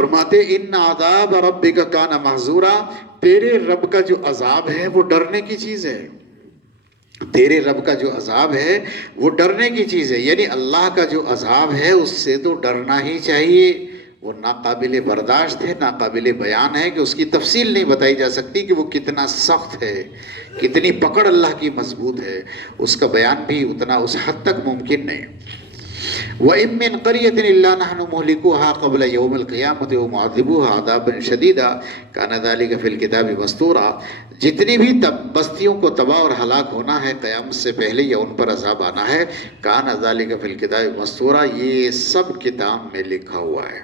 فرماتے ان عذاب ربک کان محذورا، تیرے رب کا جو عذاب ہے وہ ڈرنے کی چیز ہے، تیرے رب کا جو عذاب ہے وہ ڈرنے کی چیز ہے، یعنی اللہ کا جو عذاب ہے اس سے تو ڈرنا ہی چاہیے، وہ ناقابل برداشت ہے، ناقابل بیان ہے کہ اس کی تفصیل نہیں بتائی جا سکتی کہ وہ کتنا سخت ہے، کتنی پکڑ اللہ کی مضبوط ہے، اس کا بیان بھی اتنا اس حد تک ممکن نہیں۔ وَإِن مِّن قَرْيَةٍ إِلَّا نَحْنُ مُهْلِكُوهَا قَبْلَ يَوْمِ الْقِيَامَةِ وَمُعَذِّبُوهَا عَذَابًا شَدِيدًا كَانَ ذَلِكَ فِي الْكِتَابِ مَسْطُورًا، جتنی بھی بستیوں کو تباہ اور ہلاک ہونا ہے قیامت سے پہلے یا ان پر عذاب آنا ہے، كَانَ ذَلِكَ فِي الْكِتَابِ مَسْطُورًا، یہ سب کتاب میں لکھا ہوا ہے۔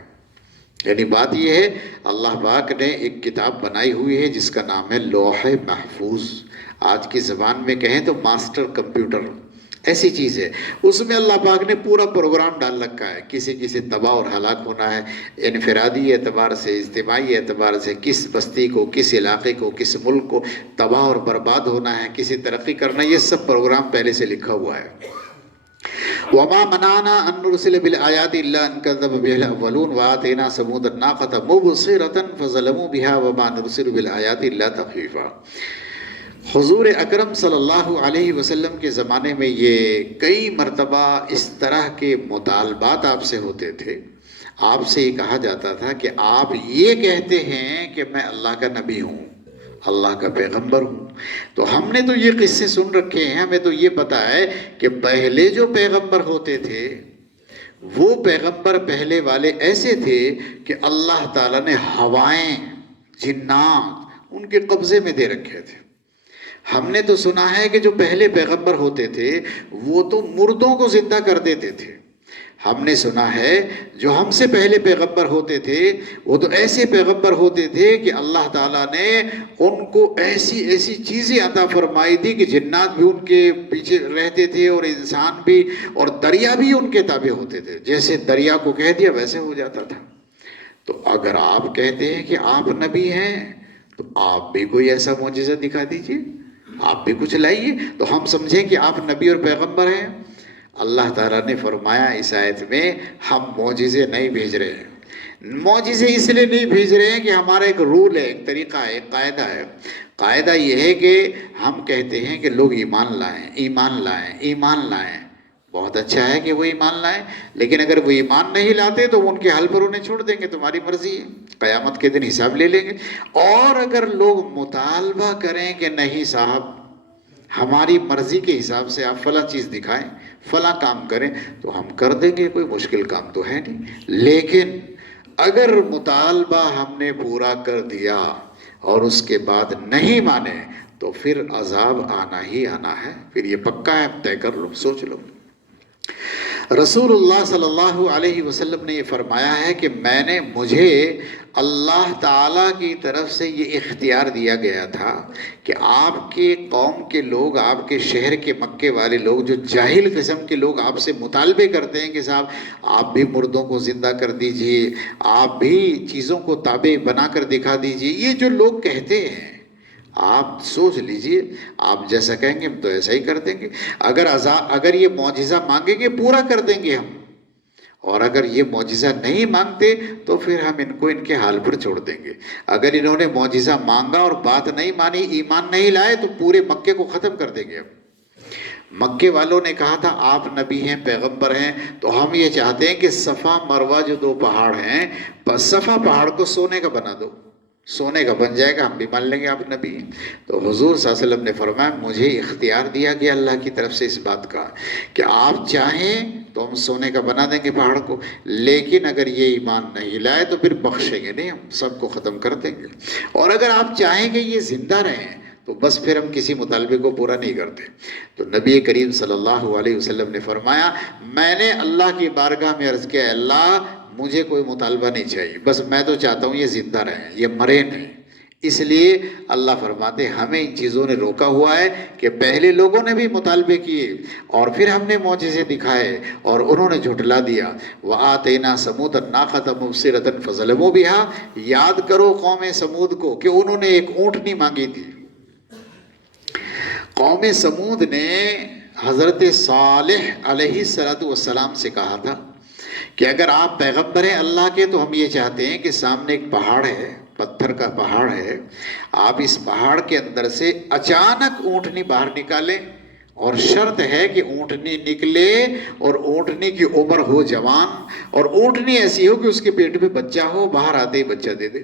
یعنی بات یہ ہے اللہ پاک نے ایک کتاب بنائی ہوئی ہے جس کا نام ہے لوح محفوظ، آج کی زبان میں کہیں تو ماسٹر کمپیوٹر ایسی چیز ہے، اس میں اللہ پاک نے پورا پروگرام ڈال رکھا ہے، کسی کسی تباہ اور ہلاک ہونا ہے، انفرادی اعتبار سے، اجتماعی اعتبار سے، کس بستی کو، کس علاقے کو، کس ملک کو تباہ اور برباد ہونا ہے، کسی ترقی کرنا ہے، یہ سب پروگرام پہلے سے لکھا ہوا ہے۔ وَمَا مَنَعْنَا أَن نُرْسِلَ بِالْآيَاتِ إِلَّا أَن كَذَّبَ بِهَا الْأَوَّلُونَ وَآتَيْنَا ثَمُودَ النَّاقَةَ مُبْصِرَةً فَظَلَمُوا بِهَا وَمَا نُرْسِلُ بِالْآيَاتِ إِلَّا تَخْوِيفًا۔ حضور اکرم صلی اللہ علیہ وسلم کے زمانے میں یہ کئی مرتبہ اس طرح کے مطالبات آپ سے ہوتے تھے، آپ سے یہ کہا جاتا تھا کہ آپ یہ کہتے ہیں کہ میں اللہ کا نبی ہوں، اللہ کا پیغمبر ہوں، تو ہم نے تو یہ قصے سن رکھے ہیں، ہمیں تو یہ پتا ہے کہ پہلے جو پیغمبر ہوتے تھے وہ پیغمبر پہلے والے ایسے تھے کہ اللہ تعالیٰ نے ہوائیں، جنات ان کے قبضے میں دے رکھے تھے۔ ہم نے تو سنا ہے کہ جو پہلے پیغمبر ہوتے تھے وہ تو مردوں کو زندہ کر دیتے تھے، ہم نے سنا ہے جو ہم سے پہلے پیغمبر ہوتے تھے وہ تو ایسے پیغمبر ہوتے تھے کہ اللہ تعالیٰ نے ان کو ایسی ایسی چیزیں عطا فرمائی تھی کہ جنات بھی ان کے پیچھے رہتے تھے اور انسان بھی، اور دریا بھی ان کے تابع ہوتے تھے، جیسے دریا کو کہہ دیا ویسے ہو جاتا تھا۔ تو اگر آپ کہتے ہیں کہ آپ نبی ہیں تو آپ بھی کوئی ایسا معجزہ دکھا دیجئے، آپ بھی کچھ لائیے تو ہم سمجھیں کہ آپ نبی اور پیغمبر ہیں۔ اللہ تعالیٰ نے فرمایا اس آیت میں ہم معجزے نہیں بھیج رہے ہیں، معجزے اس لیے نہیں بھیج رہے ہیں کہ ہمارا ایک رول ہے، ایک طریقہ ہے، ایک قاعدہ ہے۔ قاعدہ یہ ہے کہ ہم کہتے ہیں کہ لوگ ایمان لائیں، ایمان لائیں، ایمان لائیں، بہت اچھا ہے کہ وہ ایمان لائیں، لیکن اگر وہ ایمان نہیں لاتے تو ان کے حل پر انہیں چھوڑ دیں گے، تمہاری مرضی ہے، قیامت کے دن حساب لے لیں گے۔ اور اگر لوگ مطالبہ کریں کہ نہیں صاحب ہماری مرضی کے حساب سے آپ فلاں چیز دکھائیں، فلاں کام کریں، تو ہم کر دیں گے، کوئی مشکل کام تو ہے نہیں۔ لیکن اگر مطالبہ ہم نے پورا کر دیا اور اس کے بعد نہیں مانے تو پھر عذاب آنا ہی آنا ہے، پھر یہ پکا ہے، طے کر لو، سوچ لو۔ رسول اللہ صلی اللہ علیہ وسلم نے یہ فرمایا ہے کہ مجھے اللہ تعالیٰ کی طرف سے یہ اختیار دیا گیا تھا کہ آپ کے قوم کے لوگ، آپ کے شہر کے مکے والے لوگ، جو جاہل قسم کے لوگ آپ سے مطالبے کرتے ہیں کہ صاحب آپ بھی مردوں کو زندہ کر دیجئے، آپ بھی چیزوں کو تابع بنا کر دکھا دیجئے، یہ جو لوگ کہتے ہیں آپ سوچ لیجئے، آپ جیسا کہیں گے ہم تو ایسا ہی کر دیں گے۔ اگر یہ معجزہ مانگیں گے پورا کر دیں گے ہم، اور اگر یہ معجزہ نہیں مانگتے تو پھر ہم ان کو ان کے حال پر چھوڑ دیں گے۔ اگر انہوں نے معجزہ مانگا اور بات نہیں مانی، ایمان نہیں لائے، تو پورے مکے کو ختم کر دیں گے ہم۔ مکے والوں نے کہا تھا آپ نبی ہیں، پیغمبر ہیں، تو ہم یہ چاہتے ہیں کہ صفا مروہ جو دو پہاڑ ہیں، بس صفا پہاڑ کو سونے کا بنا دو، سونے کا بن جائے گا، ہم بھی مان لیں گے آپ نبی ہیں۔ تو حضور صلی اللہ علیہ وسلم نے فرمایا مجھے اختیار دیا گیا اللہ کی طرف سے اس بات کا کہ آپ چاہیں تو ہم سونے کا بنا دیں گے پہاڑ کو، لیکن اگر یہ ایمان نہیں لائے تو پھر بخشیں گے نہیں، ہم سب کو ختم کر دیں گے، اور اگر آپ چاہیں کہ یہ زندہ رہیں تو بس پھر ہم کسی مطالبے کو پورا نہیں کرتے۔ تو نبی کریم صلی اللہ علیہ وسلم نے فرمایا میں نے اللہ کی بارگاہ میں عرض کیا اللہ مجھے کوئی مطالبہ نہیں چاہیے، بس میں تو چاہتا ہوں یہ زندہ رہیں، یہ مرے نہیں۔ اس لیے اللہ فرماتے ہمیں ان چیزوں نے روکا ہوا ہے کہ پہلے لوگوں نے بھی مطالبے کیے اور پھر ہم نے معجزے دکھائے اور انہوں نے جھٹلا دیا۔ وَآتَيْنَا ثَمُودَ النَّاقَةَ مُبْصِرَةً فَظَلَمُوا بِهَا، یاد کرو قوم سمود کو کہ انہوں نے ایک اونٹنی مانگی تھی۔ قوم سمود نے حضرت صالح علیہ السلام سے کہا تھا کہ اگر آپ پیغمبر ہیں اللہ کے تو ہم یہ چاہتے ہیں کہ سامنے ایک پہاڑ ہے، پتھر کا پہاڑ ہے، آپ اس پہاڑ کے اندر سے اچانک اونٹنی باہر نکالیں، اور شرط ہے کہ اونٹنی نکلے اور اونٹنی کی عمر ہو جوان، اور اونٹنی ایسی ہو کہ اس کے پیٹ میں بچہ ہو، باہر آتے ہی بچہ دے دے،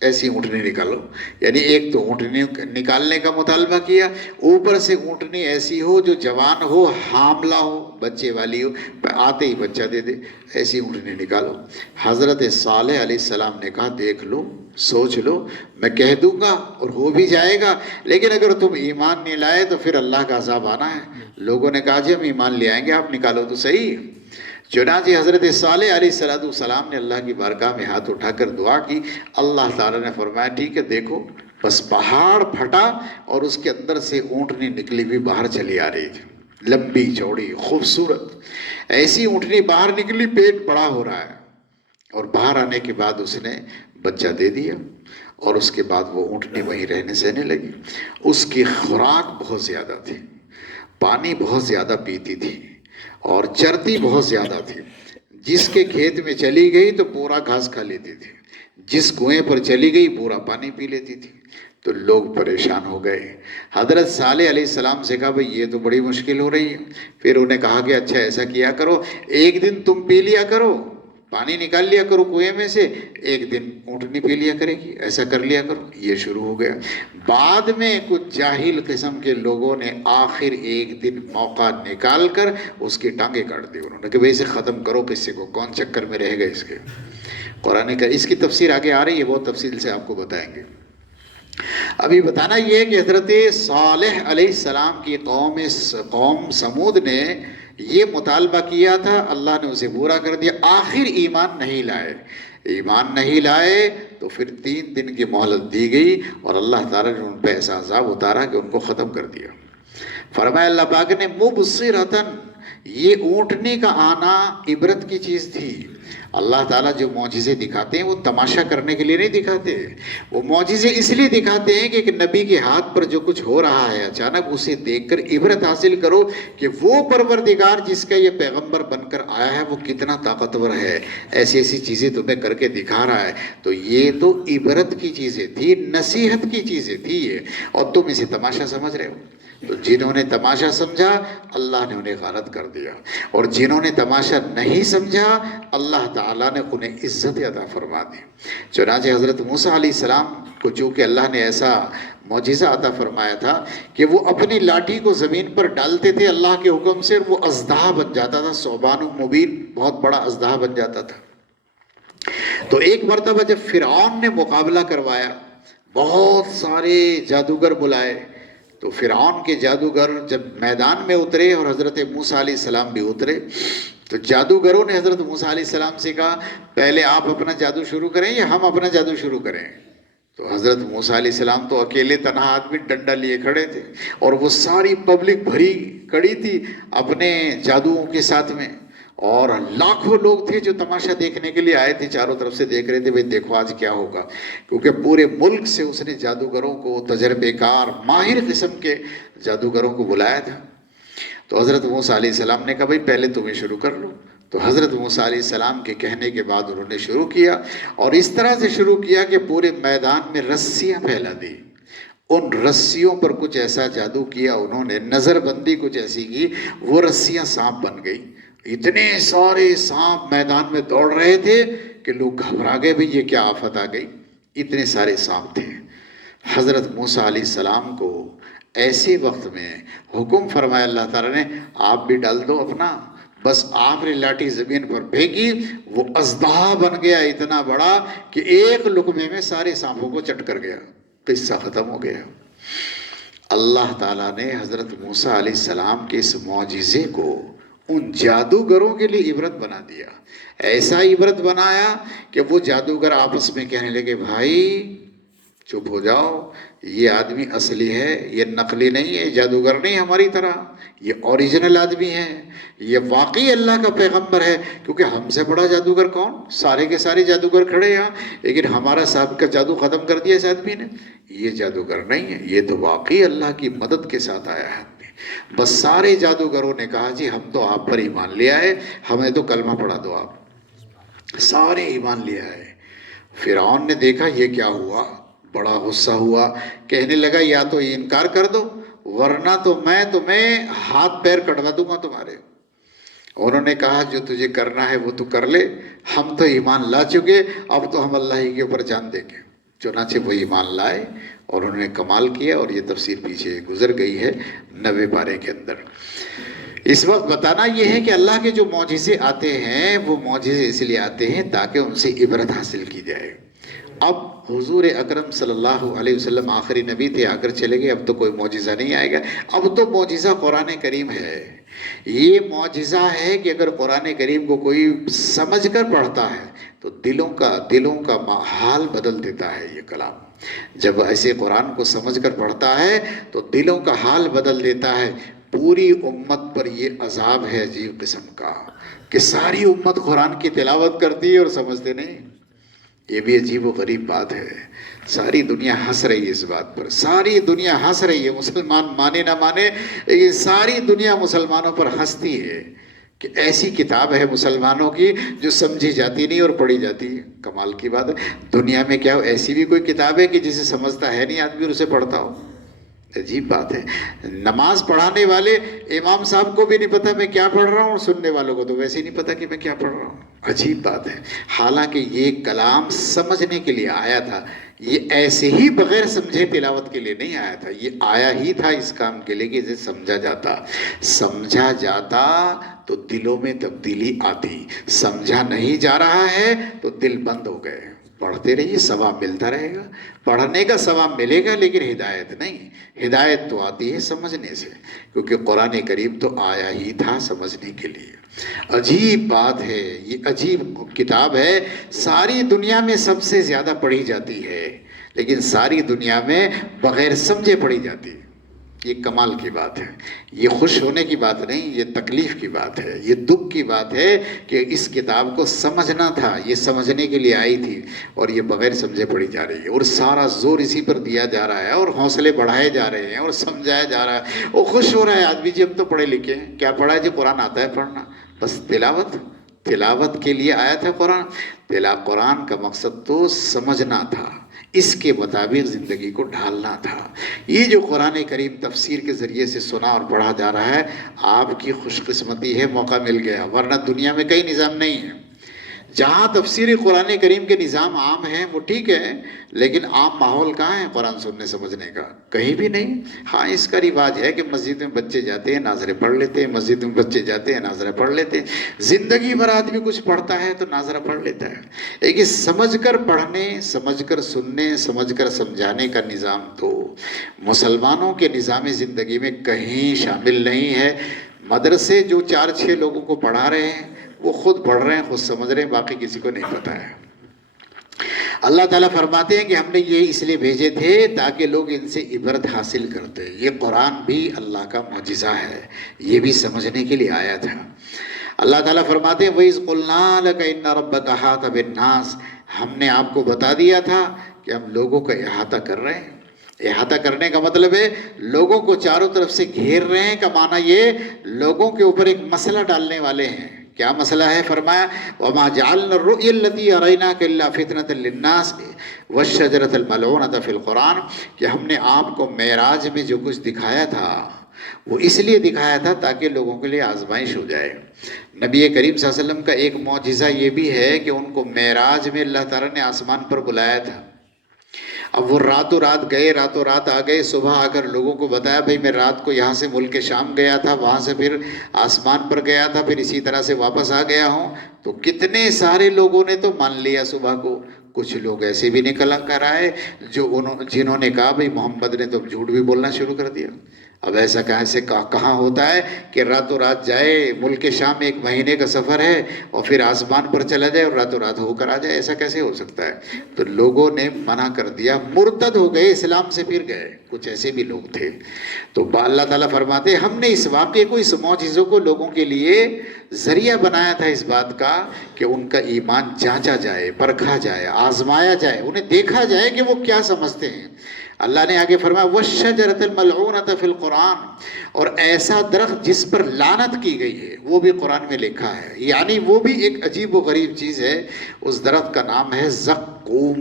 ایسی اونٹنی نکالو۔ یعنی ایک تو اونٹنی نکالنے کا مطالبہ کیا، اوپر سے اونٹنی ایسی ہو جو جوان ہو، حاملہ ہو، بچے والی ہو، آتے ہی بچہ دے دے، ایسی اونٹنی نکالو۔ حضرت صالح علیہ السلام نے کہا دیکھ لو، سوچ لو، میں کہہ دوں گا اور ہو بھی جائے گا، لیکن اگر تم ایمان نہیں لائے تو پھر اللہ کا عذاب آنا ہے۔ لوگوں نے کہا جی ہم ایمان لے آئیں گے، آپ نکالو تو صحیح۔ چنانچہ حضرت صالح علیہ السلام نے اللہ کی بارگاہ میں ہاتھ اٹھا کر دعا کی، اللہ تعالیٰ نے فرمایا ٹھیک ہے دیکھو، بس پہاڑ پھٹا اور اس کے اندر سے اونٹنی نکلی ہوئی باہر چلی آ رہی تھی، لمبی چوڑی خوبصورت ایسی اونٹنی باہر نکلی، پیٹ بڑا ہو رہا ہے، اور باہر آنے کے بعد اس نے بچہ دے دیا، اور اس کے بعد وہ اونٹنی وہیں رہنے سہنے لگی۔ اس کی خوراک بہت زیادہ تھی، پانی بہت زیادہ پیتی تھی، اور چرتی بہت زیادہ تھی۔ جس کے کھیت میں چلی گئی تو پورا گھاس کھا لیتی تھی، جس کنویں پر چلی گئی پورا پانی پی لیتی تھی۔ تو لوگ پریشان ہو گئے، حضرت صالح علیہ السلام سے کہا بھئی یہ تو بڑی مشکل ہو رہی ہے۔ پھر انہیں کہا کہ اچھا ایسا کیا کرو، ایک دن تم پی لیا کرو، پانی نکال لیا کرو کنویں میں سے، ایک دن اونٹنی پی لیا کرے گی، ایسا کر لیا کرو۔ یہ شروع ہو گیا۔ بعد میں کچھ جاہل قسم کے لوگوں نے آخر ایک دن موقع نکال کر اس کی ٹانگیں کاٹ دی، انہوں نے کہ بھئی اسے ختم کرو قصے کو، کون چکر میں رہ گئے اس کے۔ قرآن کا اس کی تفسیر آگے آ رہی ہے، بہت تفصیل سے آپ کو بتائیں گے۔ ابھی بتانا یہ ہے کہ حضرت صالح علیہ السلام کی قوم سمود نے یہ مطالبہ کیا تھا، اللہ نے اسے پورا کر دیا، آخر ایمان نہیں لائے۔ ایمان نہیں لائے تو پھر 3 دن کی مہلت دی گئی، اور اللہ تعالیٰ نے ان پہ ایسا عذاب اتارا کہ ان کو ختم کر دیا۔ فرمایا اللہ پاک نے مبصرتن، یہ اونٹنی کا آنا عبرت کی چیز تھی۔ اللہ تعالیٰ جو معجزے دکھاتے ہیں وہ تماشا کرنے کے لیے نہیں دکھاتے، وہ معجزے اس لیے دکھاتے ہیں کہ ایک نبی کے ہاتھ پر جو کچھ ہو رہا ہے اچانک اسے دیکھ کر عبرت حاصل کرو کہ وہ پروردگار جس کا یہ پیغمبر بن کر آیا ہے وہ کتنا طاقتور ہے، ایسی ایسی چیزیں تمہیں کر کے دکھا رہا ہے۔ تو یہ تو عبرت کی چیزیں تھی، نصیحت کی چیزیں تھی یہ، اور تم اسے تماشا سمجھ رہے ہو۔ تو جنہوں نے تماشا سمجھا اللہ نے انہیں غارت کر دیا، اور جنہوں نے تماشا نہیں سمجھا اللہ تعالیٰ نے انہیں عزت عطا فرما دی۔ چنانچہ حضرت موسیٰ علیہ السلام کو چونکہ اللہ نے ایسا معجزہ عطا فرمایا تھا کہ وہ اپنی لاٹھی کو زمین پر ڈالتے تھے اللہ کے حکم سے، وہ اژدہا بن جاتا تھا، ثعبان مبین، بہت بڑا اژدہا بن جاتا تھا۔ تو ایک مرتبہ جب فرعون نے مقابلہ کروایا، بہت سارے جادوگر بلائے، تو فرعون کے جادوگر جب میدان میں اترے اور حضرت موسیٰ علیہ السلام بھی اترے، تو جادوگروں نے حضرت موسیٰ علیہ السلام سے کہا پہلے آپ اپنا جادو شروع کریں یا ہم اپنا جادو شروع کریں؟ تو حضرت موسیٰ علیہ السلام تو اکیلے تنہا آدمی ڈنڈا لیے کھڑے تھے، اور وہ ساری پبلک بھری کھڑی تھی اپنے جادوؤں کے ساتھ میں، اور لاکھوں لوگ تھے جو تماشا دیکھنے کے لیے آئے تھے، چاروں طرف سے دیکھ رہے تھے بھئی دیکھو آج کیا ہوگا، کیونکہ پورے ملک سے اس نے جادوگروں کو، تجربے کار ماہر قسم کے جادوگروں کو بلایا تھا۔ تو حضرت موسیٰ علیہ السلام نے کہا بھئی پہلے تمہیں شروع کر لو۔ تو حضرت موسیٰ علیہ السلام کے کہنے کے بعد انہوں نے شروع کیا، اور اس طرح سے شروع کیا کہ پورے میدان میں رسیاں پھیلا دی، ان رسیوں پر کچھ ایسا جادو کیا انہوں نے، نظر بندی کچھ ایسی کی، وہ رسیاں سانپ بن گئی۔ اتنے سارے سانپ میدان میں دوڑ رہے تھے کہ لوگ گھبرا گئے بھئی یہ کیا آفت آ گئی، اتنے سارے سانپ تھے۔ حضرت موسیٰ علیہ السلام کو ایسے وقت میں حکم فرمایا اللہ تعالیٰ نے آپ بھی ڈال دو اپنا، بس آپ نے لاٹھی زمین پر پھینکی، وہ اژدہا بن گیا اتنا بڑا کہ ایک لقمے میں سارے سانپوں کو چٹ کر گیا، قصہ ختم ہو گیا۔ اللہ تعالیٰ نے حضرت موسیٰ علیہ السلام کے اس معجزے کو ان جادوگروں کے لیے عبرت بنا دیا، ایسا عبرت بنایا کہ وہ جادوگر آپس میں کہنے لگے بھائی چپ ہو جاؤ، یہ آدمی اصلی ہے، یہ نقلی نہیں ہے، جادوگر نہیں ہماری طرح، یہ اوریجنل آدمی ہے، یہ واقعی اللہ کا پیغمبر ہے۔ کیونکہ ہم سے بڑا جادوگر کون، سارے کے سارے جادوگر کھڑے یہاں، لیکن ہمارا صاحب کا جادو ختم کر دیا اس آدمی نے، یہ جادوگر نہیں ہے، یہ تو واقعی اللہ کی مدد کے ساتھ آیا ہے۔ بس سارے جادوگروں نے کہا جی ہم تو آپ پر ایمان لے آئے، ہمیں تو کلمہ پڑھا دو آپ، سارے ایمان لے آئے۔ فرعون نے دیکھا یہ کیا ہوا، بڑا غصہ ہوا، کہنے لگا یا تو یہ انکار کر دو ورنہ تو میں تمہیں ہاتھ پیر کٹوا دوں گا تمہارے۔ انہوں نے کہا جو تجھے کرنا ہے وہ تو کر لے، ہم تو ایمان لا چکے، اب تو ہم اللہ ہی کے اوپر جان دیں گے۔ چنانچہ وہ ایمان لائے اور انہوں نے کمال کیا، اور یہ تفسیر پیچھے گزر گئی ہے 90 پارے کے اندر۔ اس وقت بتانا یہ ہے کہ اللہ کے جو معجزے آتے ہیں وہ معجزے اس لیے آتے ہیں تاکہ ان سے عبرت حاصل کی جائے۔ اب حضور اکرم صلی اللہ علیہ وسلم آخری نبی تھے، آ کر چلے گئے، اب تو کوئی معجزہ نہیں آئے گا، اب تو معجزہ قرآن کریم ہے۔ یہ معجزہ ہے کہ اگر قرآن کریم کو کوئی سمجھ کر پڑھتا ہے تو دلوں کا حال بدل دیتا ہے یہ کلام۔ جب ایسے قرآن کو سمجھ کر پڑھتا ہے تو دلوں کا حال بدل دیتا ہے۔ پوری امت پر یہ عذاب ہے عجیب قسم کا کہ ساری امت قرآن کی تلاوت کرتی ہے اور سمجھتے نہیں۔ یہ بھی عجیب و غریب بات ہے۔ ساری دنیا ہنس رہی ہے اس بات پر، ساری دنیا ہنس رہی ہے، مسلمان مانے نہ مانے یہ ساری دنیا مسلمانوں پر ہنستی ہے کہ ایسی کتاب ہے مسلمانوں کی جو سمجھی جاتی نہیں اور پڑھی جاتی ہے۔ کمال کی بات ہے، دنیا میں کیا ایسی بھی کوئی کتاب ہے کہ جسے سمجھتا ہے نہیں آدمی اور اسے پڑھتا ہو؟ عجیب بات ہے۔ نماز پڑھانے والے امام صاحب کو بھی نہیں پتا میں کیا پڑھ رہا ہوں، سننے والوں کو تو ویسے ہی نہیں پتا کہ میں کیا پڑھ رہا ہوں۔ عجیب بات ہے۔ حالانکہ یہ کلام سمجھنے کے لیے آیا تھا، یہ ایسے ہی بغیر سمجھے تلاوت کے لیے نہیں آیا تھا، یہ آیا ہی تھا اس کام کے لیے کہ اسے سمجھا جاتا تو دلوں میں تبدیلی آتی۔ سمجھا نہیں جا رہا ہے تو دل بند ہو گئے۔ پڑھتے رہیے، ثواب ملتا رہے گا، پڑھنے کا ثواب ملے گا، لیکن ہدایت نہیں۔ ہدایت تو آتی ہے سمجھنے سے، کیونکہ قرآن کریم تو آیا ہی تھا سمجھنے کے لیے۔ عجیب بات ہے، یہ عجیب کتاب ہے، ساری دنیا میں سب سے زیادہ پڑھی جاتی ہے، لیکن ساری دنیا میں بغیر سمجھے پڑھی جاتی ہے۔ یہ کمال کی بات ہے، یہ خوش ہونے کی بات نہیں، یہ تکلیف کی بات ہے، یہ دکھ کی بات ہے کہ اس کتاب کو سمجھنا تھا، یہ سمجھنے کے لیے آئی تھی اور یہ بغیر سمجھے پڑھی جا رہی ہے، اور سارا زور اسی پر دیا جا رہا ہے اور حوصلے بڑھائے جا رہے ہیں اور سمجھایا جا رہا ہے۔ وہ خوش ہو رہا ہے آدمی، جی ہم تو پڑھے لکھے ہیں، کیا پڑھا ہے جی؟ قرآن آتا ہے پڑھنا، بس تلاوت کے لیے آیا تھا قرآن۔ قرآن کا مقصد تو سمجھنا تھا، اس کے مطابق زندگی کو ڈھالنا تھا۔ یہ جو قرآن کریم تفسیر کے ذریعے سے سنا اور پڑھا جا رہا ہے، آپ کی خوش قسمتی ہے، موقع مل گیا، ورنہ دنیا میں کئی نظام نہیں ہے۔ جہاں تفسیر قرآن کریم کے نظام عام ہیں وہ ٹھیک ہے، لیکن عام ماحول کہاں ہے قرآن سننے سمجھنے کا؟ کہیں بھی نہیں۔ ہاں اس کا رواج ہے کہ مسجد میں بچے جاتے ہیں ناظریں پڑھ لیتے ہیں، مسجد میں بچے جاتے ہیں ناظریں پڑھ لیتے ہیں، زندگی بھر آدمی کچھ پڑھتا ہے تو ناظرہ پڑھ لیتا ہے، لیکن سمجھ کر پڑھنے، سمجھ کر سننے، سمجھ کر سمجھانے کا نظام تو مسلمانوں کے نظام زندگی میں کہیں شامل نہیں ہے۔ مدرسے جو 4-6 لوگوں کو پڑھا رہے ہیں وہ خود پڑھ رہے ہیں، خود سمجھ رہے ہیں، باقی کسی کو نہیں پتہ ہے۔ اللہ تعالیٰ فرماتے ہیں کہ ہم نے یہ اس لیے بھیجے تھے تاکہ لوگ ان سے عبرت حاصل کرتے۔ یہ قرآن بھی اللہ کا معجزہ ہے، یہ بھی سمجھنے کے لیے آیا تھا۔ اللہ تعالیٰ فرماتے ہیں وَإِذْ قُلْنَا لَكَ إِنَّ رَبَّكَ أَحَاطَ بِالنَّاسِ، ہم نے آپ کو بتا دیا تھا کہ ہم لوگوں کا احاطہ کر رہے ہیں۔ احاطہ کرنے کا مطلب ہے لوگوں کو چاروں طرف سے گھیر رہے ہیں، کا معنی یہ لوگوں کے اوپر ایک مسئلہ ڈالنے والے ہیں۔ کیا مسئلہ ہے؟ فرمایا وَمَا جَعَلْنَا الرُّؤْيَا الَّتِي أَرَيْنَاكَ إِلَّا فِتْنَةً لِلنَّاسِ وَالشَّجَرَةَ الْمَلْعُونَةَ فِي الْقُرْآنِ، کہ ہم نے آپ کو معراج میں جو کچھ دکھایا تھا وہ اس لیے دکھایا تھا تاکہ لوگوں کے لیے آزمائش ہو جائے۔ نبی کریم صلی اللہ علیہ وسلم کا ایک معجزہ یہ بھی ہے کہ ان کو معراج میں اللہ تعالیٰ نے آسمان پر بلایا تھا۔ اب وہ راتوں رات گئے، راتوں رات آ گئے، صبح آ کر لوگوں کو بتایا بھئی میں رات کو یہاں سے ملک شام گیا تھا، وہاں سے پھر آسمان پر گیا تھا، پھر اسی طرح سے واپس آ گیا ہوں۔ تو کتنے سارے لوگوں نے تو مان لیا صبح کو، کچھ لوگ ایسے بھی نکل کر آئے جنہوں نے کہا بھئی محمد نے تو جھوٹ بھی بولنا شروع کر دیا۔ اب ایسا کہاں ہوتا ہے کہ راتوں رات جائے، ملک شام 1 مہینے کا سفر ہے اور پھر آسمان پر چلا جائے اور راتوں رات ہو کر آ جائے، ایسا کیسے ہو سکتا ہے؟ تو لوگوں نے منع کر دیا، مرتد ہو گئے، اسلام سے پھر گئے، کچھ ایسے بھی لوگ تھے۔ تو اللہ تعالیٰ فرماتے ہیں ہم نے اس واقعے کو، اس معجزوں کو لوگوں کے لیے ذریعہ بنایا تھا اس بات کا کہ ان کا ایمان جانچا جائے، پرکھا جائے، آزمایا جائے، انہیں دیکھا جائے کہ وہ کیا سمجھتے ہیں۔ اللہ نے آگے فرمایا وَالشَّجَرَةَ الْمَلْعُونَةَ فِي الْقُرْآنِ، اور ایسا درخت جس پر لعنت کی گئی ہے وہ بھی قرآن میں لکھا ہے، یعنی وہ بھی ایک عجیب و غریب چیز ہے۔ اس درخت کا نام ہے زقوم۔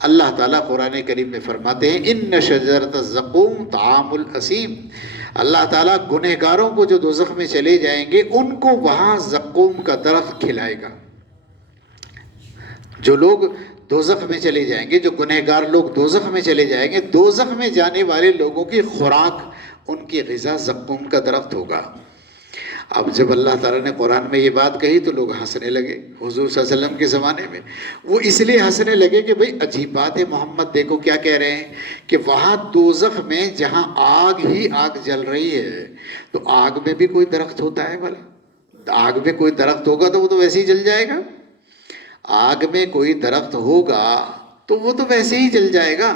اللہ تعالیٰ قرآن کریم میں فرماتے ہیں ان شجرۃ الزقوم طعام الاسیم، اللہ تعالیٰ گنہگاروں کو جو دوزخ میں چلے جائیں گے ان کو وہاں زقوم کا درخت کھلائے گا۔ جو لوگ دوزخ میں چلے جائیں گے، جو گنہگار لوگ دوزخ میں چلے جائیں گے، دوزخ میں جانے والے لوگوں کی خوراک، ان کی غذا زقوم کا درخت ہوگا۔ اب جب اللہ تعالیٰ نے قرآن میں یہ بات کہی تو لوگ ہنسنے لگے۔ حضور صلی اللہ علیہ وسلم کے زمانے میں وہ اس لیے ہنسنے لگے کہ بھئی عجیب بات ہے، محمد دیکھو کیا کہہ رہے ہیں کہ وہاں دوزخ میں جہاں آگ ہی آگ جل رہی ہے، تو آگ میں بھی کوئی درخت ہوتا ہے بھلا؟ آگ میں کوئی درخت ہوگا تو وہ تو ویسے ہی جل جائے گا۔ آگ میں کوئی درخت ہوگا تو وہ تو ویسے ہی جل جائے گا۔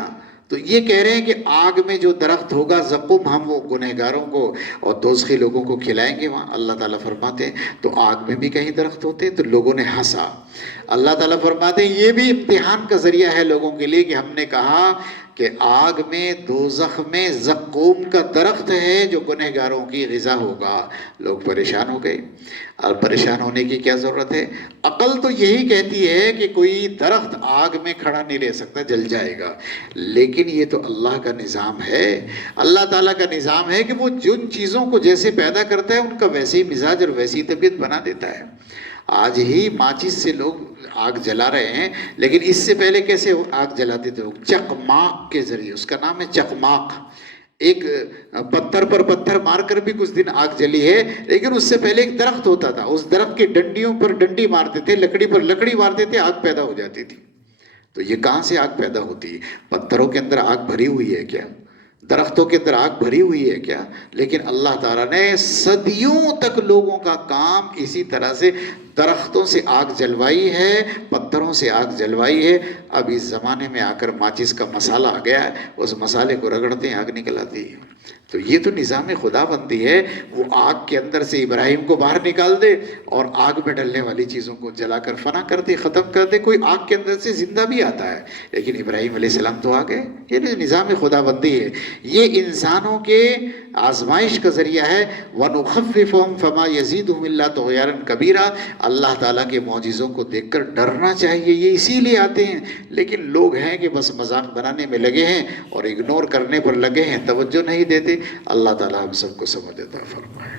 تو یہ کہہ رہے ہیں کہ آگ میں جو درخت ہوگا زقوم، ہم وہ گنہگاروں کو اور دوزخی لوگوں کو کھلائیں گے وہاں۔ اللہ تعالیٰ فرماتے ہیں تو آگ میں بھی کہیں درخت ہوتے ہیں؟ تو لوگوں نے ہنسا۔ اللہ تعالیٰ فرماتے ہیں یہ بھی امتحان کا ذریعہ ہے لوگوں کے لیے کہ ہم نے کہا کہ آگ میں دوزخ میں زقوم کا درخت ہے جو گنہگاروں کی غذا ہوگا۔ لوگ پریشان ہو گئے، اور پریشان ہونے کی کیا ضرورت ہے؟ عقل تو یہی کہتی ہے کہ کوئی درخت آگ میں کھڑا نہیں رہ سکتا، جل جائے گا، لیکن یہ تو اللہ کا نظام ہے۔ اللہ تعالیٰ کا نظام ہے کہ وہ جن چیزوں کو جیسے پیدا کرتا ہے ان کا ویسے ہی مزاج اور ویسی طبیعت بنا دیتا ہے۔ آج ہی ماچس سے لوگ آگ جلا رہے ہیں، لیکن اس سے پہلے کیسے آگ جلاتے تھے؟ چکماق کے ذریعے، اس کا نام ہے چکماق۔ ایک پتھر پر پتھر مار کر بھی کچھ دن آگ جلی ہے، لیکن اس سے پہلے ایک درخت ہوتا تھا، اس درخت کی ڈنڈیوں پر ڈنڈی مارتے تھے، لکڑی پر لکڑی مارتے تھے، آگ پیدا ہو جاتی تھی۔ تو یہ کہاں سے آگ پیدا ہوتی ہے؟ پتھروں کے اندر آگ بھری ہوئی ہے کیا؟ درختوں کے اندر آگ بھری ہوئی ہے کیا؟ لیکن اللہ تعالیٰ نے صدیوں تک لوگوں کا کام اسی طرح سے درختوں سے آگ جلوائی ہے، پتھروں سے آگ جلوائی ہے۔ اب اس زمانے میں آ کر ماچس کا مسالہ آ گیا ہے، اس مسالے کو رگڑتے ہیں، آگ نکل آتی ہے۔ تو یہ تو نظام خدا بندی ہے، وہ آگ کے اندر سے ابراہیم کو باہر نکال دے اور آگ میں ڈلنے والی چیزوں کو جلا کر فنا کر دے، ختم کر دے۔ کوئی آگ کے اندر سے زندہ بھی آتا ہے، لیکن ابراہیم علیہ السلام تو آ گئے۔ یہ نظام خدا بندی ہے، یہ انسانوں کے آزمائش کا ذریعہ ہے۔ وَنُخَفِّفُهُمْ فَمَا يَزِيدُهُمْ إِلَّا طُغْيَانًا كَبِيرًا۔ اللہ تعالیٰ کے معجزوں کو دیکھ کر ڈرنا چاہیے، یہ اسی لیے آتے ہیں، لیکن لوگ ہیں کہ بس مذاق بنانے میں لگے ہیں اور اگنور کرنے پر لگے ہیں، توجہ نہیں دیتے۔ اللہ تعالیٰ ہم سب کو سمجھ عطا فرمائے۔